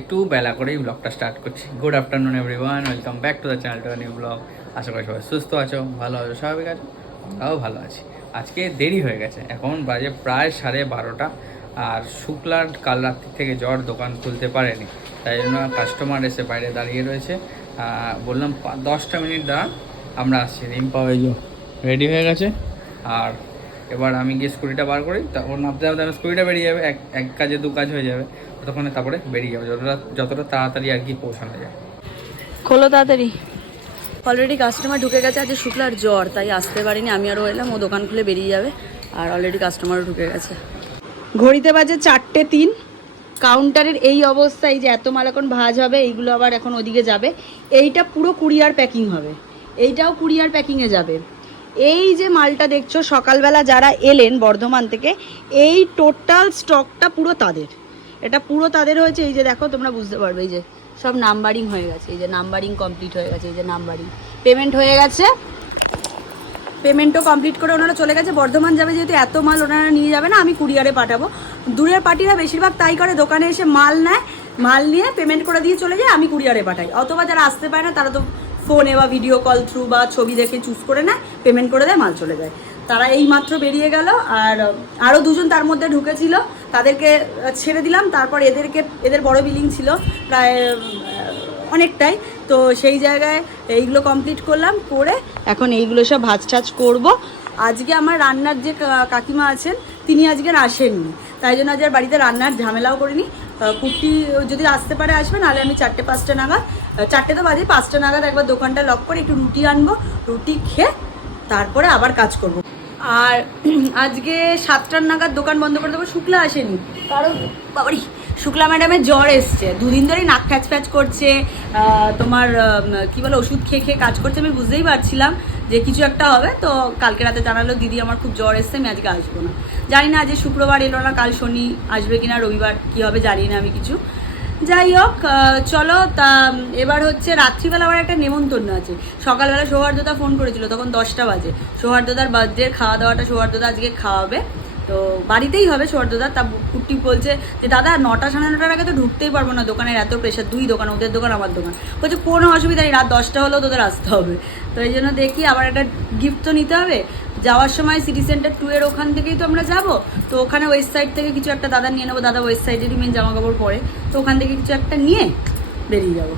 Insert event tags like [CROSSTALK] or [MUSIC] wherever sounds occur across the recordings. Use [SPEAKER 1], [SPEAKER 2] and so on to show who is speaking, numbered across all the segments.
[SPEAKER 1] একটু বেলা করেই ব্লগটা স্টার্ট করছি। Good afternoon everyone welcome back to the channel to new vlog আশা করি সবাই সুস্থ আছো, ভালো আছো, স্বাভাবিক আছো, আমরাও ভালো আছি। আজকে দেরি হয়ে গেছে। এখন বাজে প্রায় সাড়ে বারোটা, আর শুক্লার কাল রাত্রি থেকে জ্বর দোকান খুলতে পারেনি। তাই জন্য কাস্টমার এসে বাইরে দাঁড়িয়ে রয়েছে। বললাম দশটা মিনিট দাঁড়ান, আমরা আসছি। রিম্পা ওই রেডি হয়ে গেছে। আর এবার আমি গিয়ে স্কুটিটা বার করি তখন নামতে নামতে আমার স্কুটিটা বেরিয়ে যাবে, এক এক কাজে দু কাজ হয়ে যাবে, ততক্ষণে তারপরে বেরিয়ে যাবে, যতটা যতটা তাড়াতাড়ি আর কি পৌঁছানো যায়।
[SPEAKER 2] খোলো তাড়াতাড়ি। অলরেডি কাস্টমার ঢুকে গেছে, আজকে শুক্লার জ্বর, তাই আসতে পারিনি, আমি আরও এলাম, ও দোকান খুলে বেরিয়ে যাবে, আর অলরেডি কাস্টমারও ঢুকে গেছে। ঘড়িতে বাজে চারটে তিন কাউন্টারের এই অবস্থায় যে এত মাল এখন ভাজ হবে, এইগুলো আবার এখন ওদিকে যাবে, এইটা পুরো কুরিয়ার প্যাকিং হবে, এইটাও কুরিয়ার প্যাকিংয়ে যাবে। এই যে মালটা দেখছ, সকালবেলা যারা এলেন বর্ধমান থেকে, এই টোটাল স্টকটা পুরো তাদের। এটা পুরো তাদের হয়েছে, এই যে দেখো, তোমরা বুঝতে পারবে, এই যে সব নাম্বারিং হয়ে গেছে, এই যে নাম্বারিং কমপ্লিট হয়ে গেছে, এই যে নাম্বারিং পেমেন্ট হয়ে গেছে। পেমেন্টও কমপ্লিট করে ওনারা চলে গেছে। বর্ধমান যাবে যেহেতু এত মাল ওনারা নিয়ে যাবে না, আমি কুরিয়ারে পাঠাবো। দূরের পার্টিরা বেশিরভাগ তাই করে, দোকানে এসে মাল নেয়, মাল নিয়ে পেমেন্ট করে দিয়ে চলে যায়, আমি কুরিয়ারে পাঠাই। অথবা যারা আসতে পারে না, তারা তো ফোনে বা ভিডিও কল থ্রু বা ছবি দেখে চুজ করে নেয় পেমেন্ট করে দেয়, মাল চলে যায়। তারা এই মাত্র বেরিয়ে গেল আর আরও দুজন তার মধ্যে ঢুকেছিল। তাদেরকে ছেড়ে দিলাম। তারপর এদেরকে, এদের বড় বিলিং ছিল প্রায় অনেকটাই। তো সেই জায়গায় এইগুলো কমপ্লিট করলাম, করে এখন এইগুলো সব ভাজ টাজ করব। আজকে আমার রান্নার যে কাকিমা আছেন, তিনি আজকে আসেননি। তাই জন্য আজ আর বাড়িতে রান্নার ঝামেলাও করিনি। কুর্তি যদি আসতে পারে আসবে নাহলে আমি চারটে পাঁচটা নাগাদ চারটে তো বাজে পাঁচটা নাগাদ একবার দোকানটা লক করে একটু রুটি আনব রুটি খেয়ে তারপরে আবার কাজ করব। আর [CLEARS THROAT] আজকে সাতটার নাগাদ দোকান বন্ধ করে দেবো শুক্লা আসেনি। কারণ? বাবারি শুক্লা ম্যাডামের জ্বর এসছে। দুদিন ধরেই নাক ফ্যাচ ফ্যাচ করছে তোমার কি বলে, ওষুধ খেয়ে খেয়ে কাজ করছে, আমি বুঝতেই পারছিলাম যে কিছু একটা হবে, তো কালকে রাতে জানালো, দিদি, আমার খুব জ্বর এসছে, আমি আজকে আসব না। জানি না আজকে শুক্রবার এলো না, কাল শনি আসবে কিনা, রবিবার কি হবে জানি না আমি কিছু। যাই হোক চলো, তা, এবার হচ্ছে রাত্রিবেলা আমার একটা নেমন্তন্ন আছে। সকালবেলা সৌহার্দ্যতা ফোন করেছিল, তখন দশটা বাজে। সৌহার্দ্যতার বার্থডের খাওয়া দাওয়াটা সৌহার্দ্যতা আজকে খাওয়াবে। তো বাড়িতেই হবে সৌহার্দ্যতা তা কুট্টি বলছে যে, দাদা, নটা সাড়ে নটার আগে তো ঢুকতেই পারব না, দোকানের এত প্রেশার দুই দোকান, ওদের দোকান, আমার দোকান। বলছে, কোনো অসুবিধা নেই, রাত দশটা হলেও তোদের আসতে হবে। তো এই জন্য দেখি আবার একটা গিফট তো নিতে হবে। যাওয়ার সময় সিটি সেন্টার টু এর ওখান থেকেই তো আমরা যাব। তো ওখানে ওয়েস্ট সাইড থেকে কিছু একটা দাদা নিয়ে নেব, দাদা ওয়েস্ট সাইডেরই মেন জামা কাপড় পরে। তো ওখান থেকে কিছু একটা নিয়ে বেরিয়ে যাব।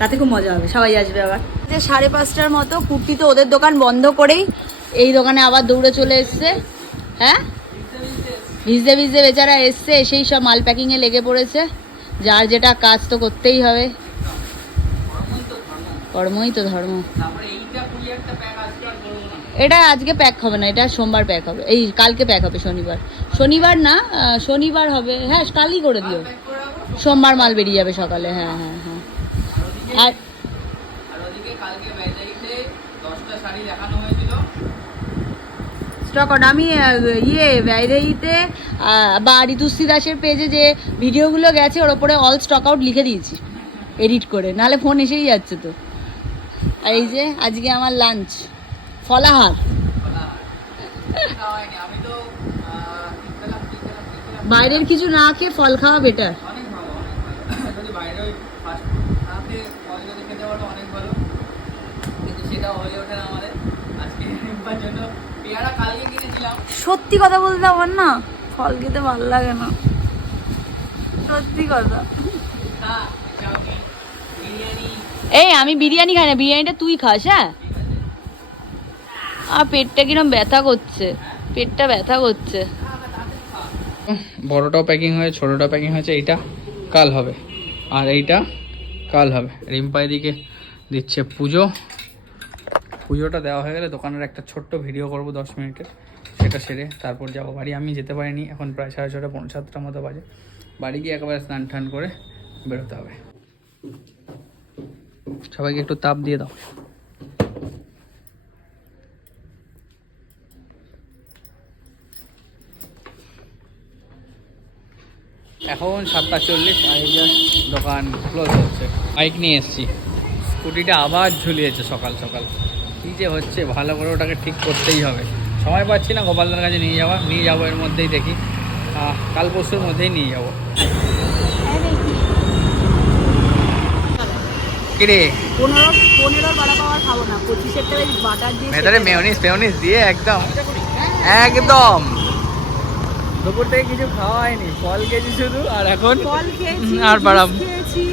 [SPEAKER 2] তাতে খুব মজা হবে, সবাই আসবে আবার। যে সাড়ে পাঁচটার মতো কুর্তি তো ওদের দোকান বন্ধ করেই এই দোকানে আবার দৌড়ে চলে এসছে। হ্যাঁ? ভিজতে ভিজতে বেচারা এসছে এসেই সব মাল প্যাকিংয়ে লেগে পড়েছে। যার যেটা কাজ তো করতেই হবে। কর্মই তো ধর্ম। এটা আজকে প্যাক হবে না এটা সোমবার প্যাক হবে। এই কালকে প্যাক হবে শনিবার। শনিবার না শনিবার হবে। হ্যাঁ কালই করে দিও। সোমবার মাল বেরিয়ে যাবে সকালে হ্যাঁ হ্যাঁ হ্যাঁ। আর
[SPEAKER 1] ওদিকে কালকে ব্যাটারিতে দশটা শাড়ি দেখানো হয়েছিল
[SPEAKER 2] স্টক আউট আমি ইয়ে ব্যয়দেহিতে বা ঋতুশ্রী দাসের পেজে যে ভিডিওগুলো গেছে, ওর ওপরে অল স্টক আউট লিখে দিয়েছি। এডিট করে। নাহলে ফোন এসেই যাচ্ছে তো। আর এই যে, আজকে আমার লাঞ্চ ফলাহার। বাইরের কিছু না খেয়ে ফল খাওয়া বেটার
[SPEAKER 1] সেটা হয়ে ওঠে আমাদের। আজকে জন্য
[SPEAKER 2] সত্যি কথা বলতে আমার না ফল খেতে ভালো লাগে না। সত্যি কথা।
[SPEAKER 1] হ্যাঁ
[SPEAKER 2] এই আমি বিরিয়ানি খাই না। বিরিয়ানিটা তুই খাস হ্যাঁ? আর পেটটা কিরম ব্যথা করছে। পেটটা ব্যথা করছে।
[SPEAKER 1] বড়টাও প্যাকিং হয়েছে ছোটোটাও প্যাকিং হয়েছে। এইটা কাল হবে। আর এইটা কাল হবে। রিম্পা এদিকে দিচ্ছে পুজো। পুজোটা দেওয়া হয়ে গেলে দোকানের একটা ছোট্ট ভিডিও করব দশ মিনিটের। সেটা সেরে তারপর যাব। বাড়ি আমি যেতে পারিনি। এখন প্রায় সাড়ে ছটা, পৌনে সাতটার মতো বাজে। বাড়ি গিয়ে একেবারে স্নান টান করে বেরোতে হবে। সবাইকে একটু তাপ দিয়ে দাও। এখন সাতটা চল্লিশ আর দোকান ক্লোজ হচ্ছে। বাইক নিয়ে এসেছি। স্কুটিটা আবার ঝুলিয়েছে সকাল সকাল। কী যে হচ্ছে ভালো করে ওটাকে ঠিক করতেই হবে। সময় পাচ্ছি না গোপালদার কাছে নিয়ে যাওয়া নিয়ে যাব এর মধ্যেই দেখি। আহ, কাল পরশুর মধ্যেই নিয়ে যাব। কিরে
[SPEAKER 2] পনেরো পনেরোর বড়া পাওয়ার খাব না পঁচিশের টাকা বাটার দিয়ে
[SPEAKER 1] ভেতরে মেয়নিস ফেয়নিস দিয়ে একদম। একদম। দুপুর থেকে কিছু খাওয়া হয়নি ফল খেয়েছি শুধু আর এখন
[SPEAKER 2] ফল খেয়েছি
[SPEAKER 1] আর বাড়াম
[SPEAKER 2] খেয়েছি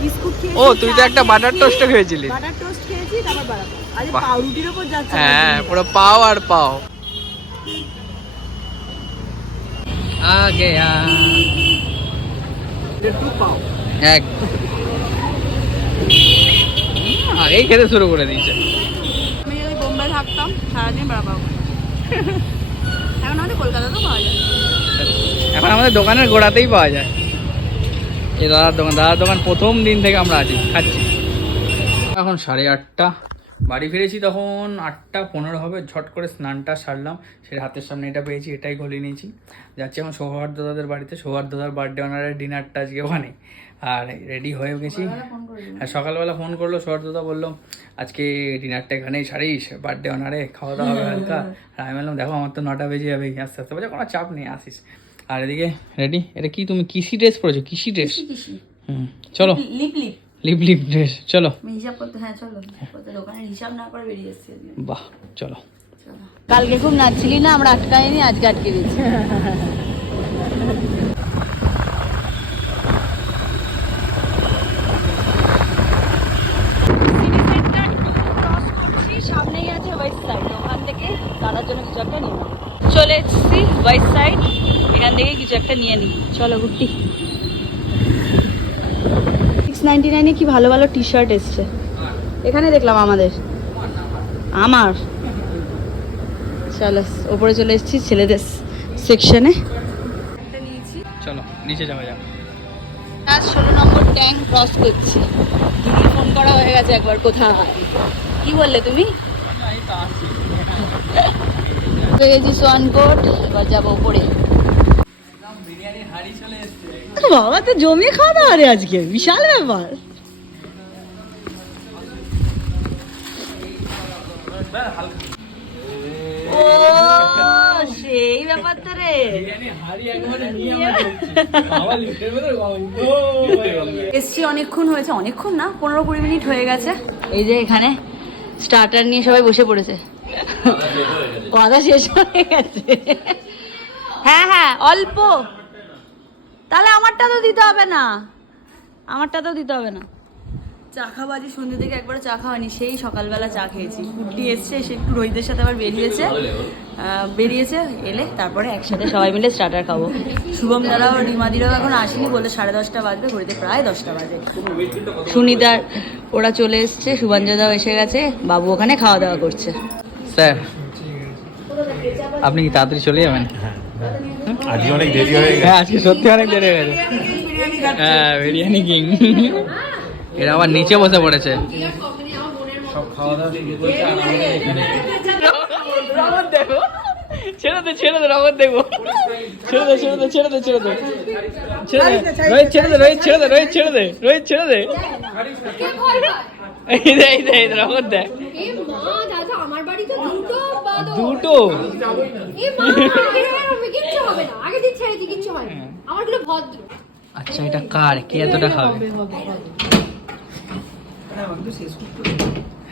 [SPEAKER 2] বিস্কুট খেয়েছি
[SPEAKER 1] ও তুই তো একটা বাটার টোস্ট খেয়েছিলি।
[SPEAKER 2] বাটার টোস্ট খেয়েছি তারপর বাড়াবো। পাউরুটির উপর যাচ্ছে
[SPEAKER 1] হ্যাঁ পুরো পাও আর পাও। আগে
[SPEAKER 2] একটু পাও।
[SPEAKER 1] এক। আগেই খেতে শুরু করে দিয়েছে।
[SPEAKER 2] আমি যদি বোম্বে থাকতাম সারাদিন বাড়া পাবো এখন আমাদের কলকাতাতেও পাওয়া যায়।
[SPEAKER 1] এখন আমাদের দোকানের গোড়াতেই পাওয়া যায়। এই দাদার দোকান দাদার দোকান প্রথম দিন থেকে আমরা আছি খাচ্ছি। এখন সাড়ে আটটা। বাড়ি ফিরেছি তখন আটটা পনেরো হবে ঝট করে স্নানটা সারলাম সেটা হাতের সামনে এটা পেয়েছি এটাই গলিয়ে নিয়েছি। যাচ্ছি এখন সৌহার্দ দাদাদের বাড়িতে সৌহার্দ দাদার বার্থডে অনারের ডিনারটা আজকে ওখানে। আর রেডি হয়ে গেছি। আর সকালবেলা ফোন করল সৌহার্দ দাদা বলল আজকে ডিনারটা এখানেই সারিস বার্থডে অনারে খাওয়া দাওয়া হবে হালকা। আর আমি বললাম দেখো আমার তো নটা বেজে যাবে আস্তে আস্তে। বলছে কোনো চাপ নেই আসিস। আর এদিকে রেডি এটা কি তুমি কিসি ড্রেস পরেছো? কিসি ড্রেস হুম চলো।
[SPEAKER 2] Lip lip.
[SPEAKER 1] Lip lip dress চলো।
[SPEAKER 2] আমি হিসাব করতে হ্যাঁ চলো হিসাব করতে দোকানের হিসাব না করে বেরিয়ে এসেছি।
[SPEAKER 1] বাহ চলো।
[SPEAKER 2] কালকে খুব নাচছিলি না আমরা আটকাইনি আজকে আটকে দিচ্ছি সামনেই আছে ওয়েস্ট সাইড ওখান থেকে দাদার জন্য কিছু একটা নিয়ে চলে এসেছি ওয়েস্ট সাইড এখান থেকে কিছু একটা নিয়ে নিই। চলো ঘুরতি সিক্স নাইনটি নাইনে কি ভালো ভালো টি শার্ট এসছে। এখানে দেখলাম আমাদের। আমার? চলো ওপরে চলে এসেছি ছেলেদের সেকশনে নিয়েছি।
[SPEAKER 1] চলো নিচে যাওয়া যাক।
[SPEAKER 2] আজ ষোলো নম্বর ট্যাঙ্ক ক্রস করছি। দিদি ফোন করা হয়ে গেছে একবার কোথায় কি বললে তুমি? সোয়ানকোট [LAUGHS] এবার যাব উপরে
[SPEAKER 1] বিরিয়ানির হাড়ি চলে এসছে
[SPEAKER 2] বাবা তো জমিয়ে খাওয়া দাওয়া রে আজকে বিশাল ব্যাপার। ও সেই ব্যাপার তো রে। এসছি অনেকক্ষণ হয়েছে অনেকক্ষণ না পনেরো কুড়ি মিনিট হয়ে গেছে। এই যে এখানে স্টার্টার নিয়ে সবাই বসে পড়েছে। কথা শেষ হয়ে গেছে। হ্যাঁ হ্যাঁ অল্প। তাহলে আমারটা তো দিতে হবে না। আমারটা তো দিতে হবে না। চা খাওয়া আজ সন্ধ্যে থেকে একবার চা খাওয়ানি সেই সকালবেলা চা খেয়েছি। কুটি এসছে সে একটু রোহিতের সাথে আবার বেরিয়েছে। বেরিয়েছে এলে তারপরে একসাথে সবাই মিলে স্টার্টার খাব। শুভম দারাও রিমাদিরাও এখন আসেনি বলে সাড়ে দশটা বাজবে ঘড়িতে প্রায় দশটা বাজে। সুনিদার ওরা চলে এসছে সুবাঞ্জদাও এসে গেছে বাবু ওখানে খাওয়া দাওয়া করছে।
[SPEAKER 1] স্যার আপনি কি তাড়াতাড়ি চলে যাবেন?
[SPEAKER 3] আজকে অনেক দেরি হয়ে গেছে।
[SPEAKER 1] হ্যাঁ আজকে সত্যি অনেক দেরি হয়ে গেছে। হ্যাঁ বিরিয়ানি কিং। এরা আবার নিচে বসে পড়েছে। দেখো। ছেড়ে দে ছেড়ে দে রগত দেখো। ছেড়ে দে ছেড়ে দে ছেড়ে দে ছেড়ে দে। ছেড়ে দে রোহিত ছেড়ে দে রোহিত ছেড়ে দে রোহিত ছেড়ে দে রোহিত ছেড়ে দে। এই দে এই দে এই দে রগত দেখ।
[SPEAKER 4] এ মা দাদা আমার বাড়ি তো দুটো। বাদো
[SPEAKER 1] দুটো।
[SPEAKER 4] হয় না। আমারগুলো ভদ্র।
[SPEAKER 1] আচ্ছা এটা কার? কে এতটা খাবে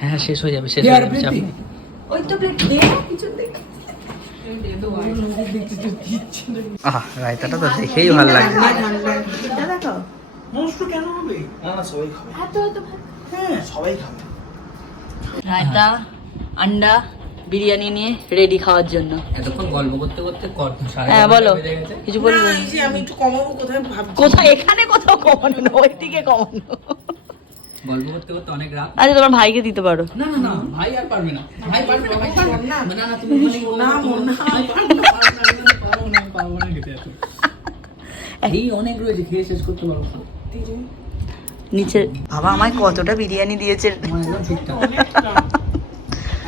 [SPEAKER 1] হ্যাঁ শেষ হয়ে যাবে শেষ হয়ে যাবে চাপ।
[SPEAKER 2] ওই তো প্লেট দে কিছু দে।
[SPEAKER 1] আহ রায়তাটা তো দেখেই ভালো লাগে।
[SPEAKER 2] এটা
[SPEAKER 3] কেন হবে? না না সবাই খাবে। হ্যাঁ। সবাই খাবে।
[SPEAKER 2] রায়তা আন্ডা বিরিয়ানি নিয়ে রেডি খাওয়ার জন্য
[SPEAKER 1] এতক্ষণ গল্প করতে করতে
[SPEAKER 2] হ্যাঁ বলো কিছু বলব
[SPEAKER 5] আমি একটু কমাবো কোথায় ভাবছি
[SPEAKER 2] কোথায় এখানে কোথাও কমানো না ওই দিকে কমানো
[SPEAKER 1] গল্প করতে করতে অনেক রাত
[SPEAKER 2] আচ্ছা তোমার ভাইকে দিতে পারো
[SPEAKER 1] না না না ভাই আর পারবে না ভাই পারবে না ভাই পারবে না না না তুমি
[SPEAKER 5] না না
[SPEAKER 1] পারব না পারব না খেতে এই অনেক রয়েছে খেয়ে শেষ করতে পারব
[SPEAKER 2] নিচে বাবা আমায় কতটা বিরিয়ানি দিয়েছে
[SPEAKER 1] ঠিকঠাক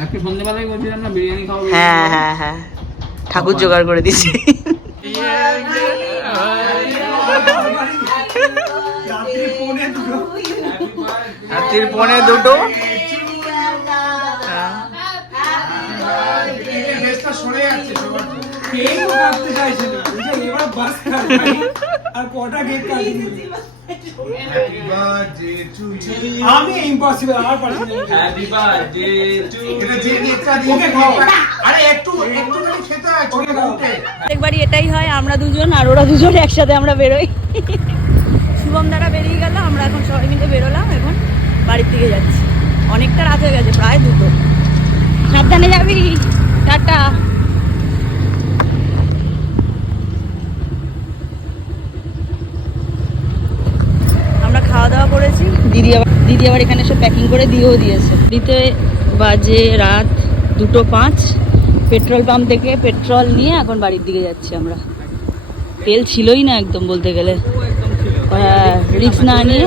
[SPEAKER 1] আজকে সন্ধ্যেবেলায় বলছিলাম না বিরিয়ানি খাব
[SPEAKER 2] হ্যাঁ হ্যাঁ হ্যাঁ। ঠাকুর জোগাড় করে দিয়েছি।
[SPEAKER 1] রাত্রির পনে দুটো।
[SPEAKER 3] সরে যাচ্ছে সবার কেউ কাটতে চাইছে না এবার বাস আর কটা কাটবি আমি ইম্পসিবল আমার পারছি না।
[SPEAKER 1] হ্যাপি বার্থডে টু
[SPEAKER 3] ওকে খাও। আরে একটু একটু খেতে হয়
[SPEAKER 2] প্রত্যেকবারই এটাই হয় আমরা দুজন আর ওরা দুজন একসাথে আমরা বেরোই। শুভম দ্বারা বেরিয়ে গেল আমরা এখন সবাই মিলে বেরোলাম এখন বাড়ির দিকে যাচ্ছি। অনেকটা রাত হয়ে গেছে প্রায় দুটো। সাবধানে যাবি টাটা আমরা খাওয়া দাওয়া করেছি দিদি আবার দিদি আবার এখানে সব প্যাকিং করে দিয়েও দিয়েছে। দিতে বাজে রাত দুটো পাঁচ। পেট্রোল পাম্প থেকে পেট্রোল নিয়ে এখন বাড়ির দিকে যাচ্ছি আমরা। তেল ছিলই না একদম বলতে গেলে। হ্যাঁ রিক্স না নিয়ে।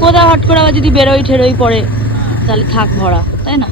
[SPEAKER 2] কোথাও হট করে আবার যদি বেরোই ঠেরোই পড়ে, তাহলে থাক ভরা, তাই না?